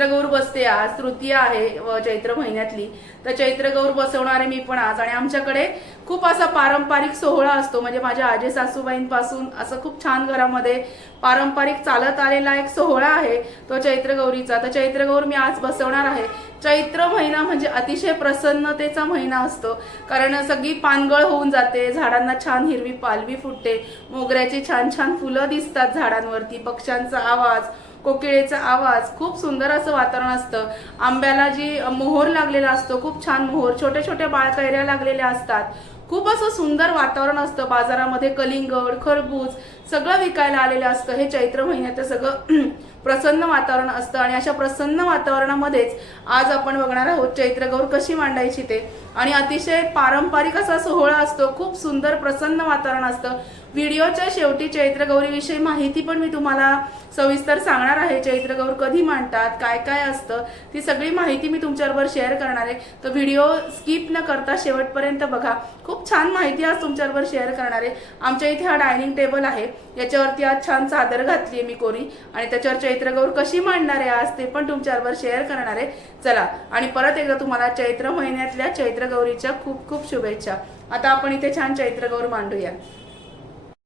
चैत्रगौर बसते आज तृतीय आहे चैत्र महिन्यातली. तर चैत्रगौर बसवणारे मी पण आज. आणि आमच्याकडे खूप असा पारंपरिक सोहळा असतो. म्हणजे माझ्या आजी सासूबाईंपासून असं खूप छान घरामध्ये पारंपरिक चालत आलेला एक सोहळा आहे तो चैत्रगौरीचा. तर चैत्रगौर मी आज बसवणार आहे. चैत्र महिना म्हणजे अतिशय प्रसन्नतेचा महिना असतो. कारण सगळी पानगळ होऊन जाते झाडांना छान हिरवी पालवी फुटते मोगऱ्याची छान छान फुलं दिसतात झाडांवरती पक्ष्यांचा आवाज कोकिळेचा आवाज खूप सुंदर असं वातावरण असतं. आंब्याला जी मोहोर लागलेला असतो खूप छान मोहोर छोट्या छोट्या बाळकैऱ्या लागलेल्या असतात. खूप असं सुंदर वातावरण असतं. बाजारामध्ये कलिंगड खरबूज सगळं विकायला आलेलं असतं. हे चैत्र महिन्यात सगळं प्रसन्न वातावरण असतं आणि अशा प्रसन्न वातावरणामध्येच आज आपण बघणार आहोत चैत्रगौर कशी मांडायची ते. आणि अतिशय पारंपरिक असा सोहळा असतो खूप सुंदर प्रसन्न वातावरण असतं. व्हिडिओच्या शेवटी चैत्रगौरीविषयी माहिती पण मी तुम्हाला सविस्तर सांगणार आहे चैत्रगौर कधी मांडतात काय काय असतं ती सगळी माहिती मी तुमच्याबरोबर शेअर करणार आहे. तर व्हिडिओ स्किप न करता शेवटपर्यंत बघा. खूप छान माहिती आज तुमच्याबरोबर शेअर करणार आहे. आमच्या इथे हा डायनिंग टेबल आहे याच्यावरती आज छान चादर घातली आहे मी कोरी आणि त्याच्यावर चैत्रगौर कशी मांडणार आहे आज ते पण तुमच्याबरोबर शेअर करणार आहे. चला आणि परत एकदा तुम्हाला चैत्र महिन्यातल्या चैत्रगौरीच्या खूप खूप शुभेच्छा. आता आपण इथे छान चैत्रगौर मांडूया.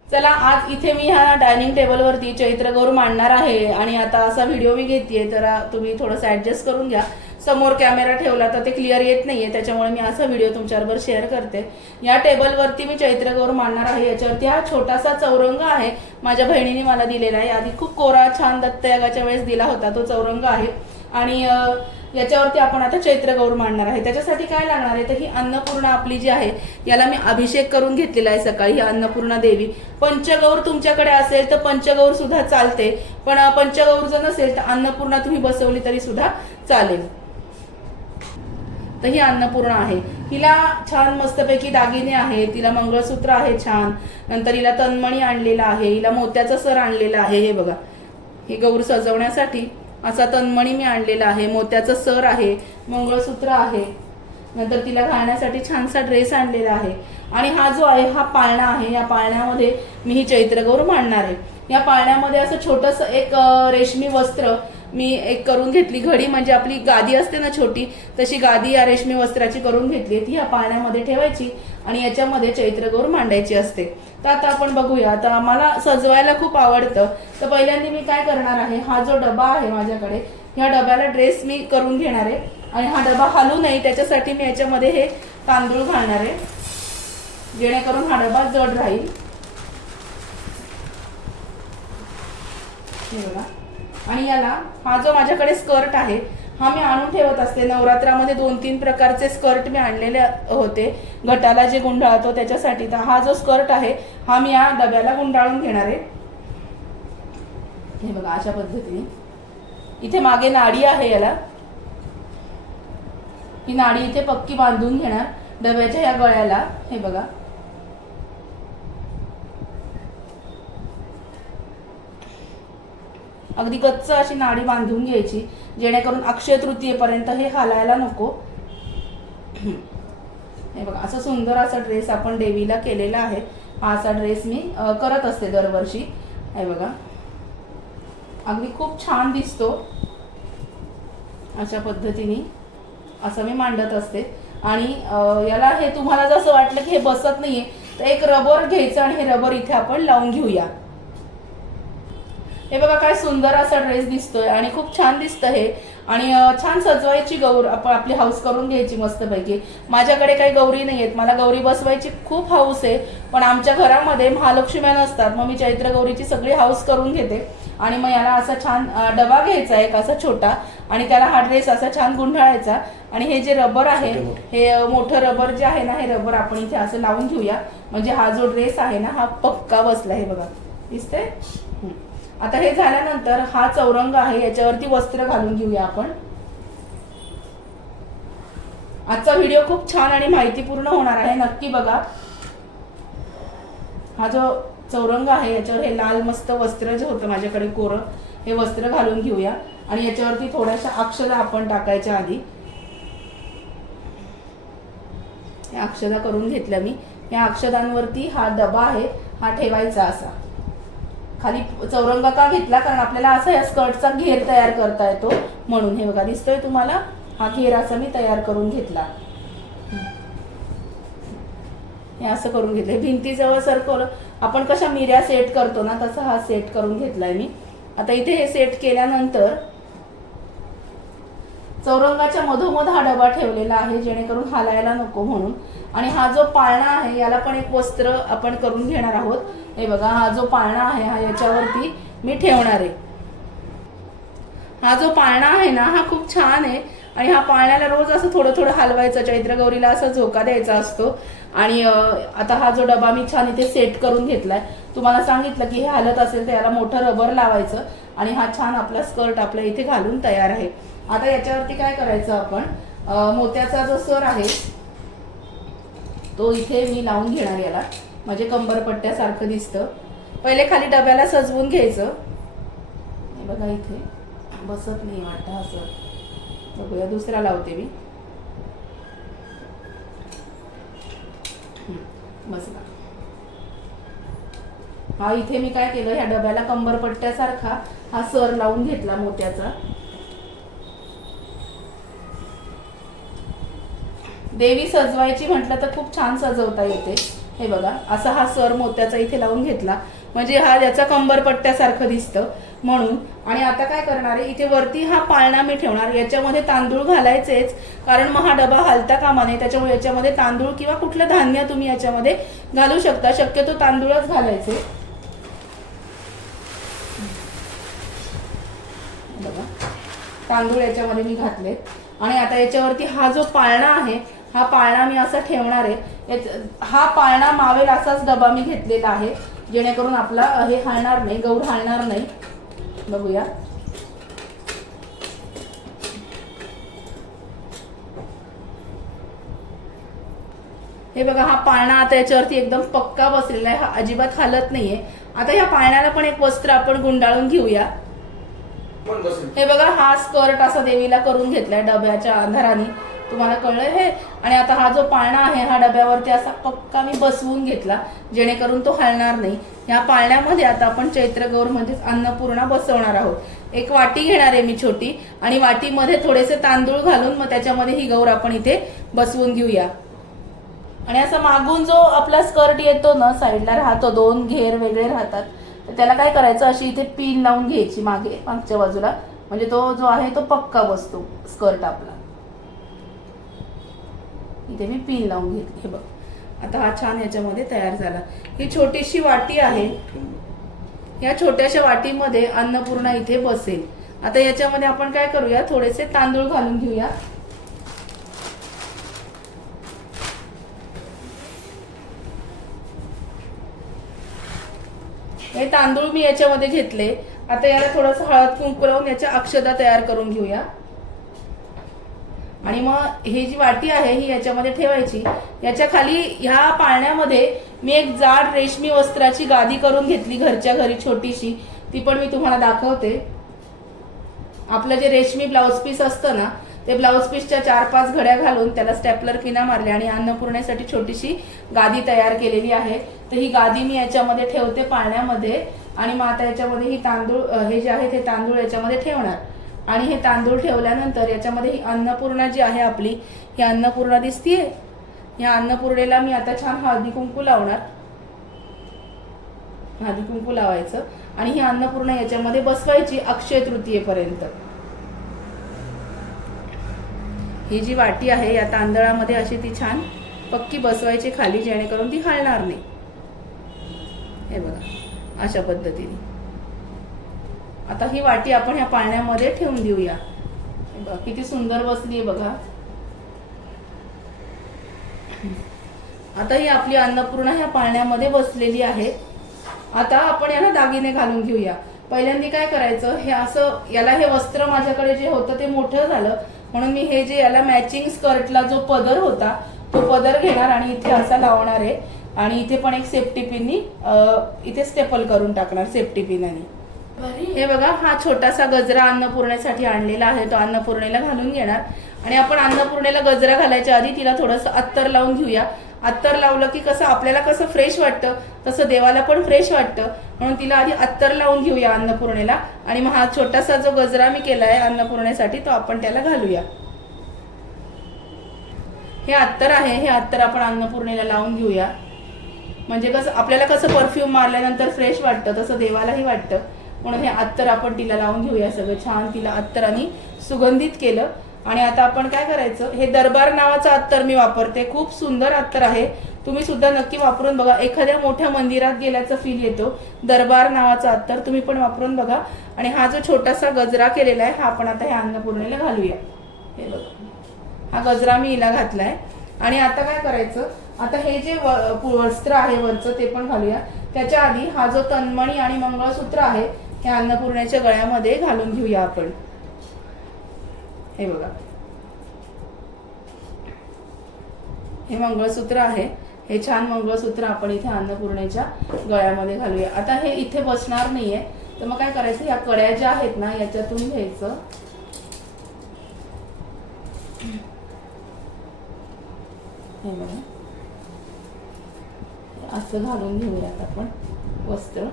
चला आज इथे मी ह्या डायनिंग टेबलवरती चैत्रगौर मांडणार आहे आणि आता असा व्हिडिओ मी घेतेय तर तुम्ही थोडंसं ऍडजस्ट करून घ्या. समोर कॅमेरा ठेवला तर ते क्लिअर येत नाहीये त्याच्यामुळे मी असा व्हिडिओ तुमच्याबरोबर शेअर करते. या टेबलवरती मी चैत्रगौर मांडणार आहे याच्यावरती हा छोटासा चौरंग आहे. माझ्या बहिणीने मला दिलेला आहे. आधी खूप कोरा छान दत्तयागाच्या वेळेस दिला होता तो चौरंग आहे. आणि याच्यावरती आपण आता चैत्रगौर मांडणार आहे. त्याच्यासाठी काय लागणार आहे? तर ही अन्नपूर्णा आपली जी आहे याला मी अभिषेक करून घेतलेला आहे सकाळी ही अन्नपूर्णा देवी. पंचगौर तुमच्याकडे असेल तर पंचगौर सुद्धा चालते. पण पंचगौर जर नसेल तर अन्नपूर्णा तुम्ही बसवली तरी सुद्धा चालेल. तर ही अन्नपूर्णा आहे. हिला छान मस्तपैकी दागिने आहे तिला मंगळसूत्र आहे छान. नंतर हिला तन्मणी आणलेला आहे. हिला मोत्याचा सर आणलेला आहे. हे बघा. ही गौर सजवण्यासाठी असा तन्मणी मी आणलेला आहे. मोत्याचं सर आहे. मंगळसूत्र आहे. नंतर तिला घालण्यासाठी छानसा ड्रेस आणलेला आहे. आणि हा जो आहे हा पाळणा आहे. या पाळण्यामध्ये मी ही चैत्रगौर मांडणार आहे. या पाळण्यामध्ये असं छोटंसं एक रेशमी वस्त्र मी एक करून घेतली. घडी म्हणजे आपली गादी असते ना छोटी तशी गादी या रेशमी वस्त्राची करून घेतली ती या पाळण्यामध्ये ठेवायची. आणि याच्यामध्ये चैत्रगौर मांडायची असते. तर आता आपण बघूया. आता मला सजवायला खूप आवडतं. तर पहिल्यांदा मी काय करणार आहे? हा जो डबा आहे माझ्याकडे ह्या डब्याला ड्रेस मी करून घेणार आहे. आणि हा डबा हलू नये त्याच्यासाठी मी याच्यामध्ये हे तांदूळ घालणार आहे. जेणेकरून हा डबा जड राहील. आणि याला हा जो माझ्याकडे स्कर्ट आहे हा मी आणून ठेवत असते. नवरात्रामध्ये दोन तीन प्रकारचे स्कर्ट मी आणलेले होते. गटाला जे गुंडाळतो त्याच्यासाठी तर हा जो स्कर्ट आहे हा मी या डब्याला गुंडाळून घेणार आहे. हे बघा अशा पद्धतीने. इथे मागे नाडी आहे याला. ही नाडी इथे पक्की बांधून घेणार डब्याच्या या गळ्याला. हे बघा. अगदी गच्च अशी नाडी बांधून घ्यायची. जेणेकरून अक्षय तृतीयेपर्यंत हे हालायला नको. हे बघा असं सुंदर असा ड्रेस आपण देवीला केलेला आहे. हा असा ड्रेस मी करत असते दरवर्षी. हे बघा. अगदी खूप छान दिसतो. अशा पद्धतीने. असं मी मांडत असते. आणि याला हे तुम्हाला जसं वाटलं की हे बसत नाहीये तर एक रबर घ्यायचं आणि हे रबर इथे आपण लावून घेऊया. हे बघा काय सुंदर असा ड्रेस दिसतोय आणि खूप छान दिसतं हे. आणि छान सजवायची गौर आपण आपली हाऊस करून घ्यायची मस्तपैकी. माझ्याकडे काही गौरी नाही आहेत मला गौरी बसवायची खूप हाऊस आहे. पण आमच्या घरामध्ये महालक्ष्म्या नसतात मग मी चैत्र गौरीची सगळी हाऊस करून घेते. आणि मग याला असा छान डबा घ्यायचा एक असा छोटा. आणि त्याला हा ड्रेस असा छान गुंढाळायचा आणि हे जे रबर आहे हे मोठं रबर जे आहे ना हे रबर आपण इथे असं लावून घेऊया. म्हणजे हा जो ड्रेस आहे ना हा पक्का बसला हे बघा. दिसतंय. आता हे झाल्यानंतर हा चौरंग आहे याच्यावरती वस्त्र घालून घेऊया आपण. आजचा व्हिडिओ खूप छान आणि माहितीपूर्ण होणार आहे नक्की बघा. हा जो चौरंग आहे याच्यावर हे लाल मस्त वस्त्र जे होतं माझ्याकडे कोरं हे वस्त्र घालून घेऊया. आणि याच्यावरती थोड्याशा अक्षदा आपण टाकायच्या आधी. अक्षदा करून घेतल्या मी. या अक्षदांवरती हा डबा आहे हा ठेवायचा असा. खाली चौरंगा का घेतला कारण आपल्याला असा या स्कर्टचा घेर तयार करता येतो. म्हणून हे बघा दिसतोय तुम्हाला? हा घेर असा मी तयार करून घेतला. हे असं करून घेतलंय. भिंतीजवळ सरकवलं आपण कशा मिऱ्या सेट करतो ना तसा हा सेट करून घेतलाय मी. आता इथे हे सेट केल्यानंतर चौरंगाच्या मधोमध हा डबा ठेवलेला आहे जेणेकरून हालायला नको म्हणून. आणि हा जो पाळणा आहे याला पण एक वस्त्र आपण करून घेणार आहोत. हे बघा हा जो पाळणा आहे हा याच्यावरती मी ठेवणार आहे. हा जो पाळणा आहे ना हा खूप छान आहे. आणि हा पाळण्याला रोज असं थोडं थोडं हलवायचं चैत्रगौरीला असा झोका द्यायचा असतो. आणि आता हा जो डबा मी छान इथे सेट करून घेतलाय. तुम्हाला सांगितलं की हे हलत असेल तर याला मोठं रबर लावायचं. आणि हा छान आपला स्कर्ट आपल्या इथे घालून तयार आहे. आता याच्यावरती काय करायचं आपण? मोत्याचा जो सर आहे तो इथे मी लावून घेणार याला. म्हणजे कंबरपट्ट्यासारखं दिसतं. पहिले खाली डब्याला सजवून घ्यायचं. बघा इथे. बसत नाही वाटतं असं. बघूया दुसरा लावते मी. बसला हा इथे मी काय केलं ह्या डब्याला कंबरपट्ट्यासारखा हा सर लावून घेतला मोत्याचा. देवी सजवायची म्हटलं तर खूप छान सजवता येते. हे बघा असा हा सर मोत्याचा इथे लावून घेतला. म्हणजे हा याचा कंबरपट्ट्यासारखं दिसतं म्हणून. आणि आता काय करणार आहे इथे वरती हा पाळणा मी ठेवणार. याच्यामध्ये तांदूळ घालायचेच कारण मग हा डबा हलता कामा नये. त्याच्यामुळे याच्यामध्ये तांदूळ किंवा कुठलं धान्य तुम्ही याच्यामध्ये घालू शकता. शक्यतो तांदूळच घालायचे. बघा तांदूळ याच्यामध्ये मी घातले. आणि आता याच्यावरती हा जो पाळणा आहे हा पाळणा मी असा ठेवणार आहे. हा पाळणा मावेल असाच डबा मी घेतलेला आहे. जेणेकरून आपला हे हालणार नाही गौर हालणार नाही. बघूया. हे बघा हा पाळणा आता याच्यावरती एकदम पक्का बसलेला आहे. हा अजिबात हालत नाहीये. आता या पाळण्याला पण एक वस्त्र आपण गुंडाळून घेऊया. हे बघा हा स्कर्ट असा देवीला करून घेतलाय डब्याच्या आधाराने तुम्हाला कळलं हे? आणि आता हा जो पाळणा आहे हा डब्यावरती असा पक्का मी बसवून घेतला जेणेकरून तो हलणार नाही. ह्या पाळण्यामध्ये आता आपण चैत्रगौर मध्येच अन्नपूर्णा बसवणार आहोत. एक वाटी घेणार आहे मी छोटी आणि वाटीमध्ये थोडेसे तांदूळ घालून मग त्याच्यामध्ये ही गौर आपण इथे बसवून घेऊया. आणि असा मागून जो आपला स्कर्ट येतो ना साईडला राहतो दोन घेर वेगळे राहतात. तर त्याला काय करायचं अशी इथे पिन लावून घ्यायची मागे मागच्या बाजूला. म्हणजे तो जो आहे तो पक्का बसतो स्कर्ट आपला. इथे मी पिन लावून घेतली. हे बघ. आता हा छान याच्यामध्ये तयार झाला. ही छोटीशी वाटी आहे. या छोट्याशा वाटीमध्ये अन्नपूर्णा इथे बसेल. आता याच्यामध्ये आपण काय करूया? थोडेसे तांदूळ घालून घेऊया. हे तांदूळ मी याच्यामध्ये घेतले. आता याला थोडस हळद कुंकू लावून याच्या अक्षदा तयार करून घेऊया. आणि मग ही जी वाटी आहे ही याच्यामध्ये ठेवायची. याच्या खाली ह्या पाळण्यामध्ये मी एक जाड रेशमी वस्त्राची गादी करून घेतली घरच्या घरी छोटीशी. ती पण मी तुम्हाला दाखवते. आपलं जे रेशमी ब्लाऊज पीस असतं ना ते ब्लाऊज पीसच्या चार पाच घड्या घालून त्याला स्टेपलर किना मारले आणि अन्नपूर्णेसाठी छोटीशी गादी तयार केलेली आहे. तर ही गादी मी याच्यामध्ये ठेवते पाळण्यामध्ये आणि मग आता याच्यामध्ये ही तांदूळ हे जे आहे ते तांदूळ याच्यामध्ये ठेवणार. आणि हे तांदूळ ठेवल्यानंतर याच्यामध्ये ही अन्नपूर्णा जी आहे आपली ही अन्नपूर्णा दिसतीये? या अन्नपूर्णेला मी आता छान हळदी कुंकू लावणार. हळदी कुंकू लावायचं. आणि ही अन्नपूर्णा याच्यामध्ये बसवायची अक्षय तृतीयेपर्यंत. ही जी वाटी आहे या तांदळामध्ये अशी ती छान पक्की बसवायची खाली जेणेकरून ती हलणार नाही. हे बघा अशा पद्धतीने. आता ही वाटी आपण ह्या पाळण्यामध्ये ठेवून देऊया. किती सुंदर बसली आहे बघा. आता ही आपली अन्नपूर्णा ह्या पाळण्यामध्ये बसलेली आहे. आता आपण याला दागिने घालून घेऊया. पहिल्यांदा काय करायचं हे असं याला हे वस्त्र माझ्याकडे जे होतं ते मोठं झालं. म्हणून मी हे जे याला मॅचिंग स्कर्टला जो पदर होता तो पदर घेणार आणि इथे असा लावणार आहे. आणि इथे पण एक सेफ्टी पिननी इथे स्टेपल करून टाकणार सेफ्टी पिनाने हे बघा हा छोटासा गजरा अन्नपूर्णेसाठी आणलेला आहे. तो अन्नपूर्णेला घालून घेणार. आणि आपण अन्नपूर्णेला गजरा घालायच्या आधी तिला थोडंसं अत्तर लावून घेऊया. अत्तर लावलं की कसं आपल्याला कसं फ्रेश वाटतं तसं देवाला पण फ्रेश वाटतं. म्हणून तिला आधी अत्तर लावून घेऊया अन्नपूर्णेला. आणि मग हा छोटासा जो गजरा मी केला आहे अन्नपूर्णेसाठी तो आपण त्याला घालूया. हे अत्तर आहे. हे अत्तर आपण अन्नपूर्णेला लावून घेऊया. म्हणजे कसं आपल्याला कसं परफ्यूम मारल्यानंतर फ्रेश वाटतं तसं देवालाही वाटतं. म्हणून हे अत्तर आपण तिला लावून घेऊया सगळं छान तिला अत्तराने सुगंधित केलं. आणि आता आपण काय करायचं हे दरबार नावाचं अत्तर मी वापरते. खूप सुंदर अत्तर आहे. तुम्ही सुद्धा नक्की वापरून बघा. एखाद्या मोठ्या मंदिरात गेल्याचा फील येतो. दरबार नावाचा अत्तर तुम्ही पण वापरून बघा. आणि हा जो छोटासा गजरा केलेला आहे हा आपण आता ह्या अन्नपूर्णेला घालूया. हे बघा. हा गजरा मी हिला घातलाय. आणि आता काय करायचं आता हे जे व- वस्त्र आहे वरचं ते पण घालूया. त्याच्या आधी हा जो तन्मणी आणि मंगळसूत्र आहे हे अन्नपूर्णेच्या गळ्यामध्ये घालून घेऊया आपण. हे बघा. हे मंगळसूत्र आहे. हे छान मंगळसूत्र आपण इथे अन्नपूर्णेच्या गळ्यामध्ये घालूया. आता हे इथे बसणार नाहीये. तर मग काय करायचं? या कड्या ज्या आहेत ना याच्यातून घ्यायचं. हे बघा. असं घालून घेऊयात आपण वस्त्र.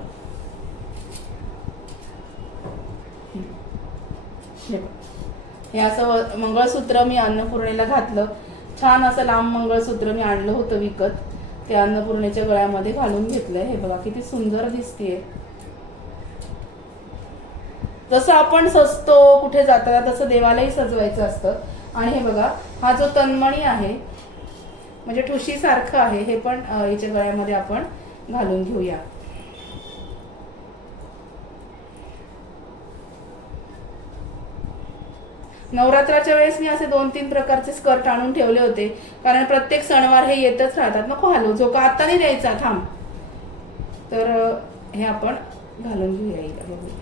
हे हे असं मंगळसूत्र मी अन्नपूर्णेला घातलं. छान असं लांब मंगळसूत्र मी आणलं होतं विकत. ते अन्नपूर्णेच्या गळ्यामध्ये घालून घेतलंय. हे बघा किती सुंदर दिसतीये. जसं आपण सजतो कुठे जाताना तसं देवालाही सजवायचं असतं. आणि हे बघा हा जो तन्मणी आहे म्हणजे ठुशी सारखं आहे हे पण याच्या गळ्यामध्ये आपण घालून घेऊया. नवरात्राच्या वेळेस मी असे दोन तीन प्रकारचे स्कर्ट आणून ठेवले होते. कारण प्रत्येक सणवार हे येतच राहतात. नको हलव जो का आता नाही द्यायचा थांब. तर हे आपण घालून घेऊया इला बघूया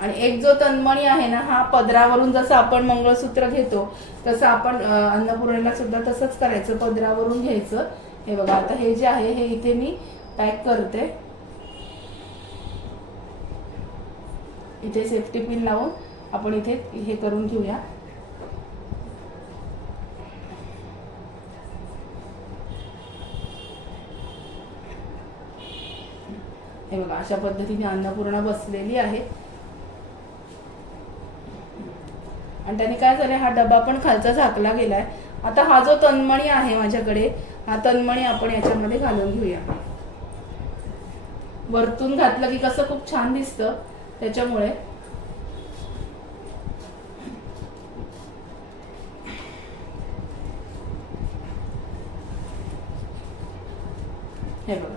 आणि एक जो तन्मणी आहे ना हा पदरावरून जसं आपण मंगळसूत्र घेतो तसं आपण अन्नपूर्णेला सुद्धा तसंच करायचं. पदरावरून घ्यायचं. हे बघा आता हे जे आहे हे इथे मी पॅक करते. इथे सेफ्टी पिन लावून आपण इथे हे करून घेऊया. हे बघा अशा पद्धतीने अन्नपूर्णा बसलेली आहे. आणि त्याने काय झालंय हा डबा पण खालचा झाकला गेलाय. आता हा जो तन्मणी आहे माझ्याकडे हा तन्मणी आपण याच्यामध्ये घालून घेऊया. वरतून घातलं की कसं खूप छान दिसतं त्याच्यामुळे हे बघा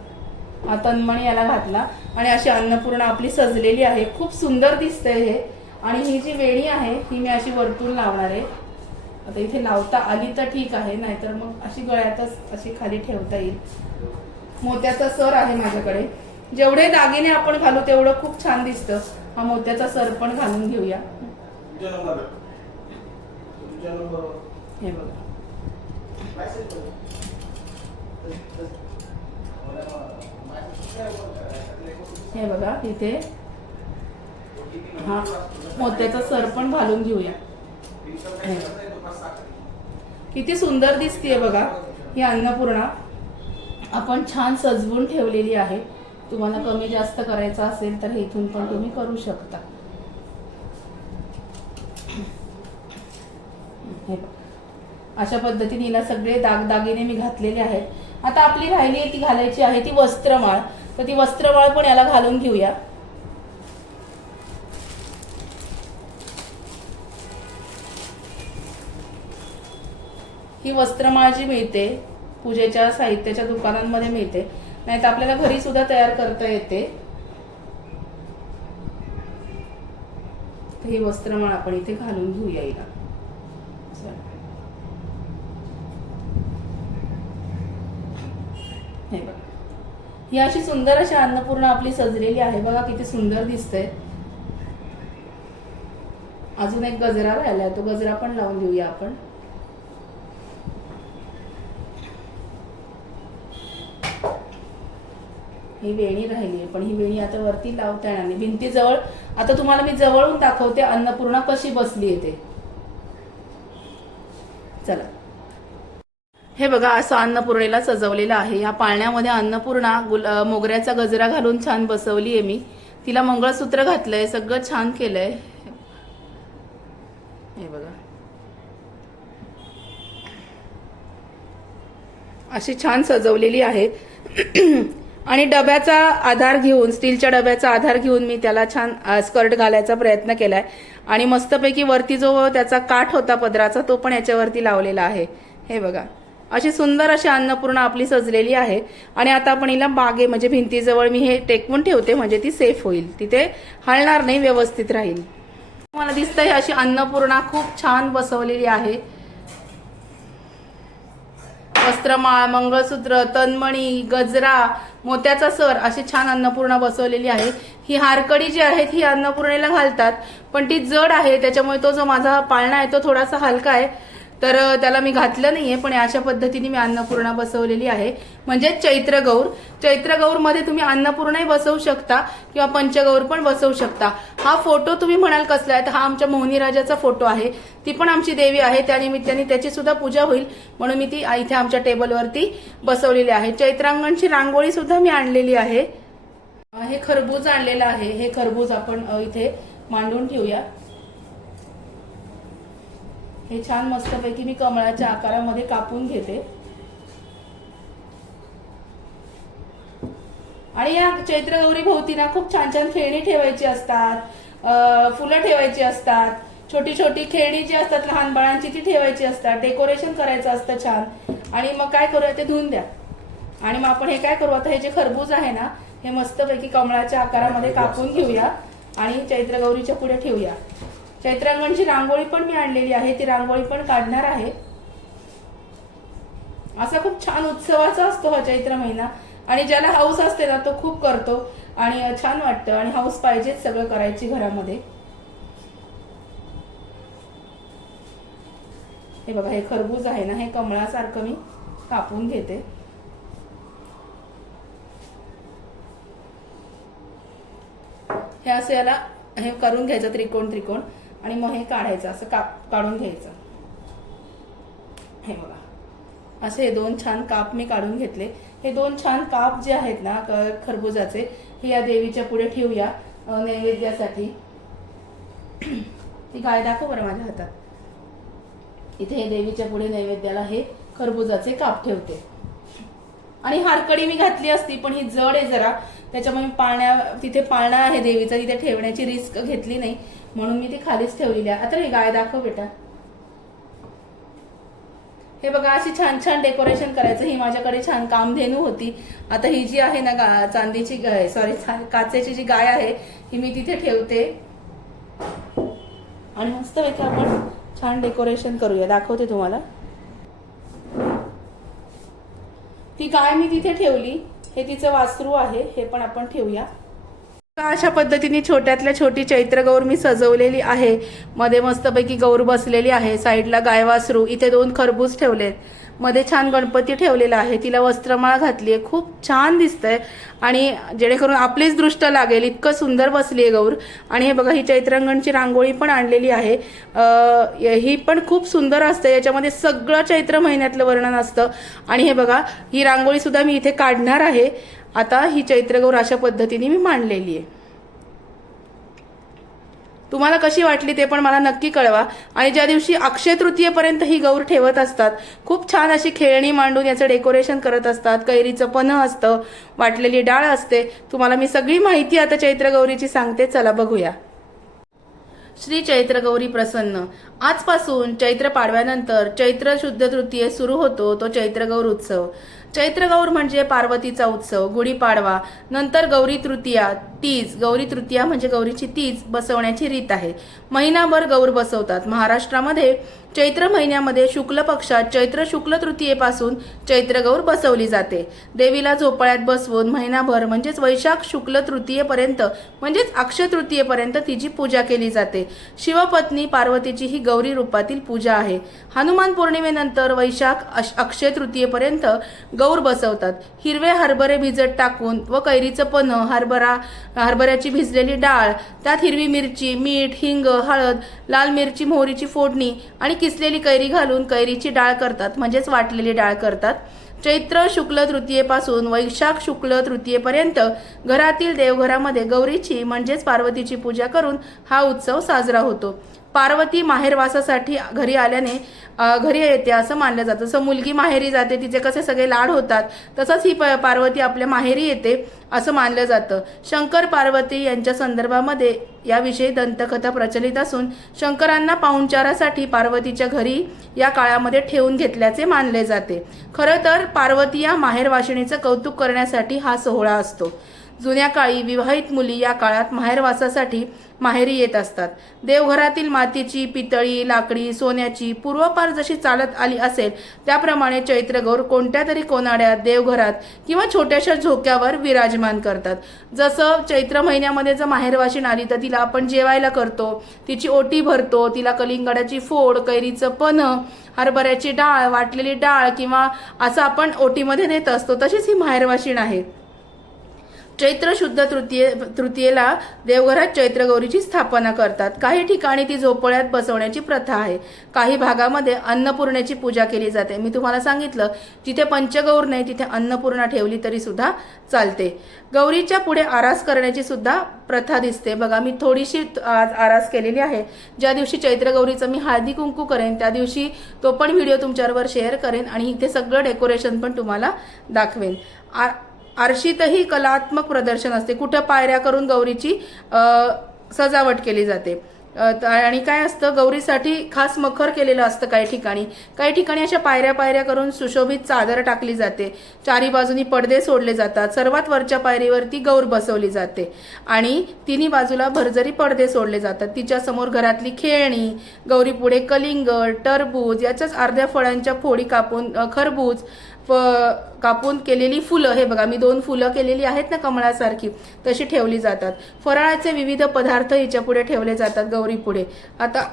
हा तन्मणी याला घातला. आणि अशी अन्नपूर्णा आपली सजलेली आहे. खूप सुंदर दिसतंय हे. आणि ही जी वेणी आहे ही मी अशी वरतून लावणार आहे. आता इथे लावता आली तर ठीक आहे नाहीतर मग अशी गळ्यातच अशी खाली ठेवता येईल. मोत्याचा सर आहे माझ्याकडे. जेवढे दागिने आपण घालू तेवढं खूप छान दिसतं. हा मोत्याचा सर पण घालून घेऊया. हे बघा. हे बघा इथे. हा मोत्याचा सर पण घालून घेऊया. किती सुंदर दिसतीये बघा ही अन्नपूर्णा. आपण छान सजवून ठेवलेली आहे. तुम्हाला कमी जास्त करायचं असेल तर इथून पण तुम्ही करू शकता. हे अशा पद्धतीने हिला सगळे दागदागिने मी घातलेले आहेत. आता आपली राहिली ती घालायची आहे ती वस्त्रमाळ. तर ती वस्त्रवाळ पण याला घालून घेऊया. ही वस्त्रमाळ जी मिळते पूजेच्या साहित्याच्या दुकानांमध्ये मिळते. नाही तर आपल्याला घरी सुद्धा तयार करता येते. तर ही वस्त्रमाळ आपण इथे घालून घेऊया हिला. हे बघा. ही अशी सुंदर अशी अन्नपूर्णा आपली सजलेली आहे. बघा किती सुंदर दिसतंय. अजून एक गजरा राहिला तो गजरा पण लावून देऊया आपण. ही वेणी राहिली आहे पण ही वेणी आता वरती लावता येणार नाही भिंतीजवळ आता तुम्हाला मी जवळून दाखवते अन्नपूर्णा कशी बसली ते चला हे बघा असं अन्नपूर्णेला सजवलेलं आहे. या पाळण्यामध्ये अन्नपूर्णा गुल मोगऱ्याचा गजरा घालून छान बसवली आहे मी. तिला मंगळसूत्र घातलंय सगळं छान केलंय. हे बघा. अशी छान सजवलेली आहे. आणि डब्याचा आधार घेऊन स्टीलच्या डब्याचा आधार घेऊन मी त्याला छान स्कर्ट घालायचा प्रयत्न केलाय. आणि मस्तपैकी वरती जो त्याचा काठ होता पदराचा तो पण याच्यावरती लावलेला आहे. हे बघा. अशी सुंदर अशी अन्नपूर्णा आपली सजलेली आहे. आणि आता आपण हिला बागे म्हणजे भिंतीजवळ मी हे टेकवून ठेवते म्हणजे ती सेफ होईल. तिथे हलणार नाही व्यवस्थित राहील. मला दिसतंय अशी अन्नपूर्णा खूप छान बसवलेली आहे. वस्त्रमाळ मंगळसूत्र तन्मणी गजरा मोत्याचा सर अशी छान अन्नपूर्णा बसवलेली आहे. ही हारकडी जी आहे ही अन्नपूर्णेला घालतात. पण ती जड आहे त्याच्यामुळे तो जो माझा पाळणा आहे तो थोडासा हलका आहे. तर त्याला मी घातलं नाहीये पण अशा पद्धतीने मी अन्नपूर्णा बसवलेली आहे. म्हणजे चैत्रगौर चैत्रगौरमध्ये तुम्ही अन्नपूर्णाही बसवू शकता किंवा पंचगौर पण बसवू शकता. हा फोटो तुम्ही म्हणाल कसला आहे तर हा आमच्या मोहनी राजाचा फोटो आहे. ती पण आमची देवी आहे त्या निमित्ताने त्याची सुद्धा पूजा होईल. म्हणून मी ती इथे आमच्या टेबलवरती बसवलेली आहे. चैत्रांगणची रांगोळी सुद्धा मी आणलेली आहे. हे खरबूज आणलेलं आहे. हे खरबूज आपण इथे मांडून ठेवूया. हे छान मस्तपैकी मी कमळाच्या आकारामध्ये कापून घेते. आणि या चैत्रगौरी भोवती ना खूप छान छान खेळणी ठेवायची असतात फुलं ठेवायची असतात छोटी छोटी खेळणी जी असतात लहान बाळांची ती ठेवायची असतात डेकोरेशन करायचं असतं छान. आणि मग काय करूया ते धुवून द्या. आणि मग आपण हे काय करू आता हे जे खरबूज आहे ना हे मस्तपैकी कमळाच्या आकारामध्ये कापून घेऊया आणि चैत्रगौरीच्या पुढे ठेवूया. चैत्रांगणची रांगोळी पण मी आणलेली आहे ती रांगोळी पण काढणार आहे. असा खूप छान उत्सवाचा असतो हा चैत्र महिना. आणि ज्याला हाऊस असते ना तो खूप करतो. आणि छान वाटतं. आणि हाऊस पाहिजेच सगळं करायची घरामध्ये. हे बघा हे खरबूज आहे ना हे कमळासारखं मी कापून घेते. हे असं याला हे करून घ्यायचं त्रिकोण त्रिकोण. आणि मग हे काढायचं असं काप काढून घ्यायचं. हे बघा. असे हे दोन छान काप मी काढून घेतले. हे दोन छान काप जे आहेत ना खरबुजाचे हे या देवीच्या पुढे ठेवूया नैवेद्यासाठी. ती गाय दाखव बरं माझ्या हातात. इथे हे देवीच्या पुढे नैवेद्याला हे खरबुजाचे काप ठेवते. आणि हारकडी मी घातली असती पण ही जड आहे जरा. त्याच्यामुळे मी पाळण्या तिथे पाळणा आहे देवीचा तिथे ठेवण्याची रिस्क घेतली नाही. म्हणून मी ती खालीच ठेवलेली आहे. आता हे गाय दाखव बेटा. हे बघा अशी छान छान डेकोरेशन करायचं. ही माझ्याकडे छान कामधेनू होती. आता ही जी आहे ना गा चांदीची गाय सॉरी काचेची जी गाय आहे ही मी तिथे ठेवते. आणि मस्त पैकी आपण छान डेकोरेशन करूया. दाखवते तुम्हाला. ती गाय मी तिथे ठेवली. हे तिचं वासरू आहे हे पण आपण ठेवूया. अशा पद्धतीने छोट्यातल्या छोटी चैत्र गौर मी सजवलेली आहे? मध्ये मस्तपैकी गौर बसलेली आहे साईडला गाय वासरू इथे दोन खरबूज ठेवलेत. मध्ये छान गणपती ठेवलेला आहे. तिला वस्त्रमाळ घातली आहे खूप छान दिसतंय. आणि जेणेकरून आपलीच दृष्ट लागेल. इतकं सुंदर बसली आहे गौर. आणि हे बघा ही चैत्रांगणची रांगोळी पण आणलेली आहे. ही पण खूप सुंदर असते. याच्यामध्ये सगळं चैत्र महिन्यातलं वर्णन असतं. आणि हे बघा ही रांगोळी सुद्धा मी इथे काढणार आहे. आता ही चैत्रगौर अशा पद्धतीने मी मांडलेली आहे तुम्हाला कशी वाटली ते पण मला नक्की कळवा. आणि ज्या दिवशी अक्षय तृतीयेपर्यंत ही गौर ठेवत असतात खूप छान अशी खेळणी मांडून याचं डेकोरेशन करत असतात. कैरीचं पन्ह असतं वाटलेली डाळ असते. तुम्हाला मी सगळी माहिती आता चैत्र गौरीची सांगते. चला बघूया. श्री चैत्र गौरी प्रसन्न. आजपासून चैत्र पाडव्यानंतर चैत्र शुद्ध तृतीये सुरू होतो तो चैत्रगौर उत्सव. चैत्र गौर म्हणजे पार्वतीचा उत्सव गुढीपाडवा नंतर गौरी तृतीया तीज गौरी तृतीया म्हणजे गौरीची तीज बसवण्याची रीत आहे. महिनाभर गौर बसवतात. महाराष्ट्रामध्ये चैत्र महिन्यामध्ये शुक्ल पक्षात चैत्र शुक्ल तृतीयेपासून चैत्रगौर बसवली जाते. देवीला झोपाळ्यात बसवून महिनाभर म्हणजेच वैशाख शुक्ल तृतीयेपर्यंत म्हणजेच अक्षय तृतीयेपर्यंत तिची पूजा केली जाते. शिवपत्नी पार्वतीची ही गौरी रूपातील पूजा आहे. हनुमान पौर्णिमेनंतर वैशाख अश- अक्षय तृतीयेपर्यंत गौर बसवतात. हिरवे हरभरे भिजत टाकून व कैरीचं पन्ह हरभरा हरभऱ्याची भिजलेली डाळ त्यात हिरवी मिरची मीठ हिंग हळद लाल मिरची मोहरीची फोडणी आणि किसलेली कैरी घालून कैरीची डाळ करतात. म्हणजेच वाटलेली डाळ करतात. चैत्र शुक्ल तृतीयेपासून वैशाख शुक्ल तृतीयेपर्यंत घरातील देवघरामध्ये गौरीची म्हणजेच पार्वतीची पूजा करून हा उत्सव साजरा होतो. पार्वती माहेरवासासाठी घरी आल्याने घरी येते असं मानलं जातं. जसं मुलगी माहेरी जाते तिचे कसे सगळे लाड होतात तसंच ही प- पार्वती आपल्या माहेरी येते असं मानलं जातं. शंकर पार्वती यांच्या संदर्भामध्ये याविषयी दंतकथा प्रचलित असून शंकरांना पाहुणचारासाठी पार्वतीच्या घरी या काळामध्ये ठेवून घेतल्याचे मानले जाते. खरं तर पार्वती या माहेरवाशिणीचं कौतुक करण्यासाठी हा सोहळा असतो. जुन्या काळी विवाहित मुली या काळात माहेरवासासाठी माहेरी येत असतात. देवघरातील मातीची पितळी लाकडी सोन्याची पूर्वपार जशी चालत आली असेल त्याप्रमाणे चैत्रगौर कोणत्या तरी कोनाड्यात देवघरात किंवा छोट्याशा झोक्यावर विराजमान करतात. जसं चैत्र महिन्यामध्ये जर माहेरवाशीण आली तर तिला आपण जेवायला करतो. तिची ओटी भरतो तिला कलिंगडाची फोड कैरीचं पन हरभऱ्याची डाळ वाटलेली डाळ किंवा असं आपण ओटीमध्ये देत असतो तशीच ही माहेरवाशीण आहे. चैत्र शुद्ध तृतीये तृतीयेला देवघरात चैत्रगौरीची स्थापना करतात. काही ठिकाणी ती झोपळ्यात बसवण्याची प्रथा आहे. काही भागामध्ये अन्नपूर्णेची पूजा केली जाते. मी तुम्हाला सांगितलं जिथे पंचगौर नाही तिथे अन्नपूर्णा ठेवली तरी सुद्धा चालते. गौरीच्या पुढे आरास करण्याची सुद्धा प्रथा दिसते. बघा मी थोडीशी आज आरास केलेली आहे. ज्या दिवशी चैत्रगौरीचं मी हळदी कुंकू करेन त्या दिवशी तो पण व्हिडिओ तुमच्यावर शेअर करेन आणि इथे सगळं डेकोरेशन पण तुम्हाला दाखवेन. आ आरशीतही कलात्मक प्रदर्शन असते. कुठं पायऱ्या करून गौरीची सजावट केली जाते. आणि काय असतं गौरीसाठी खास मखर केलेलं असतं काही ठिकाणी. काही ठिकाणी अशा पायऱ्या पायऱ्या करून सुशोभित चादर टाकली जाते. चारी बाजूनी पडदे सोडले जातात. सर्वात वरच्या पायरीवरती गौर बसवली जाते. आणि तिन्ही बाजूला भरजरी पडदे सोडले जातात. तिच्या समोर घरातली खेळणी गौरी पुढे कलिंगड टरबूज याच्याच अर्ध्या फळांच्या फोडी कापून खरबूज फ- कापून केलेली फुलं हे बघा मी दोन फुलं केलेली आहेत ना कमळासारखी तशी ठेवली जातात. फराळाचे विविध पदार्थ हिच्या पुढे ठेवले जातात गौरी पुढे आता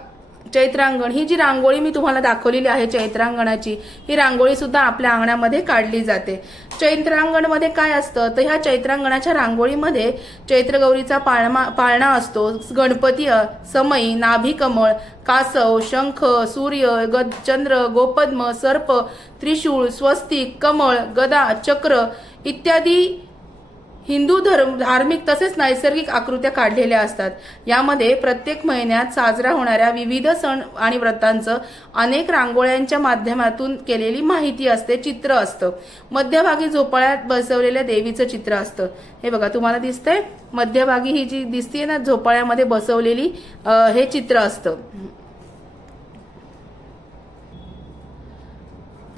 चैत्रांगण. ही जी रांगोळी मी तुम्हाला दाखवलेली आहे चैत्रांगणाची ही रांगोळी सुद्धा आपल्या अंगणामध्ये काढली जाते. चैत्रांगणमध्ये काय असतं? तर ह्या चैत्रांगणाच्या रांगोळीमध्ये चैत्रगौरीचा पाळमा पाळणा असतो. गणपती समयी नाभिकमळ नाभी कमळ कासव शंख सूर्य गद चंद्र गोपद्म सर्प त्रिशूळ स्वस्तिक कमळ गदा चक्र इत्यादी हिंदू धर्म धार्मिक तसेच नैसर्गिक आकृत्या काढलेल्या असतात. यामध्ये प्रत्येक महिन्यात साजरा होणाऱ्या विविध सण आणि व्रतांचं अनेक रांगोळ्यांच्या माध्यमातून केलेली माहिती असते चित्र असतं. मध्यभागी झोपाळ्यात बसवलेल्या देवीचं चित्र असतं. हे बघा तुम्हाला दिसतंय? मध्यभागी ही जी दिसतीये ना झोपाळ्यामध्ये बसवलेली हे चित्र असतं.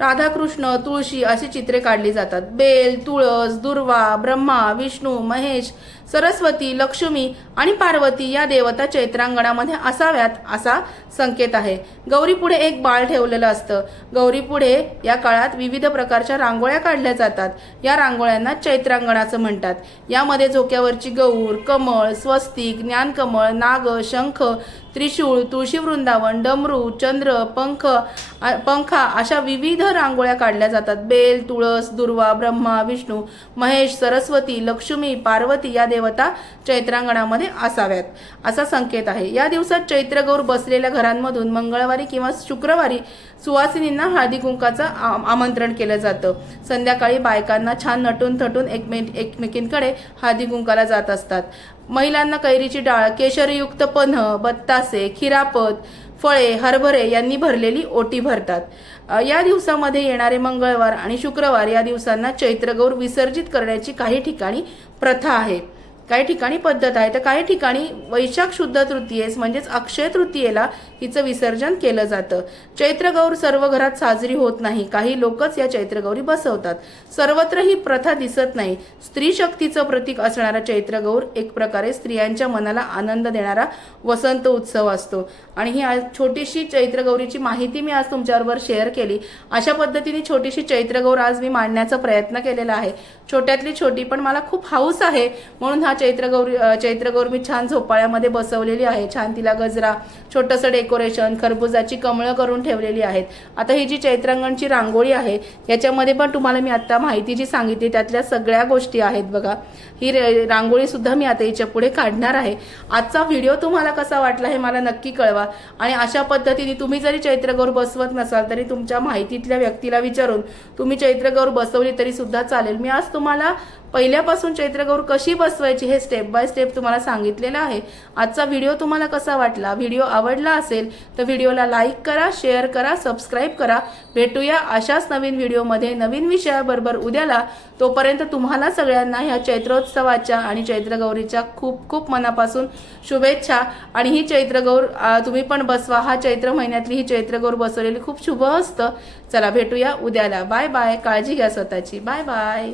राधाकृष्ण तुळशी अशी चित्रे काढली जातात. बेल तुळस दुर्वा ब्रह्मा विष्णू महेश सरस्वती लक्ष्मी आणि पार्वती या देवता चैत्रांगणामध्ये असाव्यात असा संकेत आहे. गौरी पुढे एक बाळ ठेवलेलं असतं. गौरी पुढे या काळात विविध प्रकारच्या रांगोळ्या काढल्या जातात. या रांगोळ्यांना चैत्रांगणाचं म्हणतात. यामध्ये झोक्यावरची गौर कमळ स्वस्तिक ज्ञानकमळ नाग शंख त्रिशूळ तुळशी वृंदावन डमरू चंद्र पंख पंखा अशा विविध रांगोळ्या काढल्या जातात. बेल तुळस दुर्वा ब्रह्मा विष्णू महेश सरस्वती लक्ष्मी पार्वती या देव देवता चैत्रांगणामध्ये असाव्यात. असा संकेत आहे. या दिवसात चैत्रगौर बसलेल्या घरांमधून मंगळवारी किंवा शुक्रवारी सुवासिनींना हळदी कुंकाचं आ- आमंत्रण केलं जातं. संध्याकाळी बायकांना छान नटून थटून एकमे एकमेकींकडे हळदी कुंकाला जात असतात. महिलांना कैरीची डाळ केशरयुक्त पन्ह बत्तासे खिरापत फळे हरभरे यांनी भरलेली ओटी भरतात. या दिवसामध्ये येणारे मंगळवार आणि शुक्रवार या दिवसांना चैत्रगौर विसर्जित करण्याची काही ठिकाणी प्रथा आहे. काही ठिकाणी पद्धत आहे. तर काही ठिकाणी वैशाख शुद्ध तृतीयेस म्हणजेच अक्षय तृतीयेला हिचं विसर्जन केलं जातं. चैत्रगौर सर्व घरात साजरी होत नाही. काही लोकच या चैत्रगौरी बसवतात. सर्वत्र ही प्रथा दिसत नाही. स्त्री शक्तीचं प्रतीक असणारा चैत्रगौर एक प्रकारे स्त्रियांच्या मनाला आनंद देणारा वसंत उत्सव असतो. आणि ही आज छोटीशी चैत्रगौरीची माहिती मी आज तुमच्याबरोबर शेअर केली. अशा पद्धतीने छोटीशी चैत्रगौर आज मी मांडण्याचा प्रयत्न केलेला आहे. छोट्यातली छोटी पण मला खूप हाऊस आहे. म्हणून हा चैत्रगौरी चैत्रगौर मी छान झोपाळ्यामध्ये बसवलेली आहे. छान तिला गजरा छोटंसं डेकोरेशन खरबुजाची कमळं करून ठेवलेली आहेत. आता ही जी चैत्रांगणची रांगोळी आहे याच्यामध्ये पण तुम्हाला मी आत्ता माहिती जी सांगितली त्यातल्या सगळ्या गोष्टी आहेत बघा. ही रे- मी आता हिच्या पुढे काढणार आहे. आजचा व्हिडिओ तुम्हाला कसा वाटला हे मला नक्की कळवा. आणि अशा पद्धतीने तुम्ही जरी चैत्रगौर बसवत नसाल तरी तुमच्या माहितीतल्या व्यक्तीला विचारून तुम्ही चैत्रगौर बसवली तरी सुद्धा चालेल. मी आज तुम्हाला पहिल्यापासून चैत्रगौर कशी बसवायची हे स्टेप बाय स्टेप तुम्हाला सांगितलेलं आहे. आजचा व्हिडिओ तुम्हाला कसा वाटला? व्हिडिओ आवडला असेल तर व्हिडिओला लाईक करा शेअर करा सबस्क्राईब करा. भेटूया अशाच नवीन व्हिडिओमध्ये नवीन विषयाबरोबर उद्याला. तोपर्यंत तुम्हाला सगळ्यांना ह्या चैत्रोत्सवाच्या आणि चैत्रगौरीच्या खूप खूप मनापासून शुभेच्छा. आणि ही चैत्रगौर तुम्ही पण बसवा. हा चैत्र महिन्यातली ही चैत्रगौर बसवलेली खूप शुभ असतं. चला भेटूया उद्याला. बाय बाय काळजी घ्या स्वतःची. Bye bye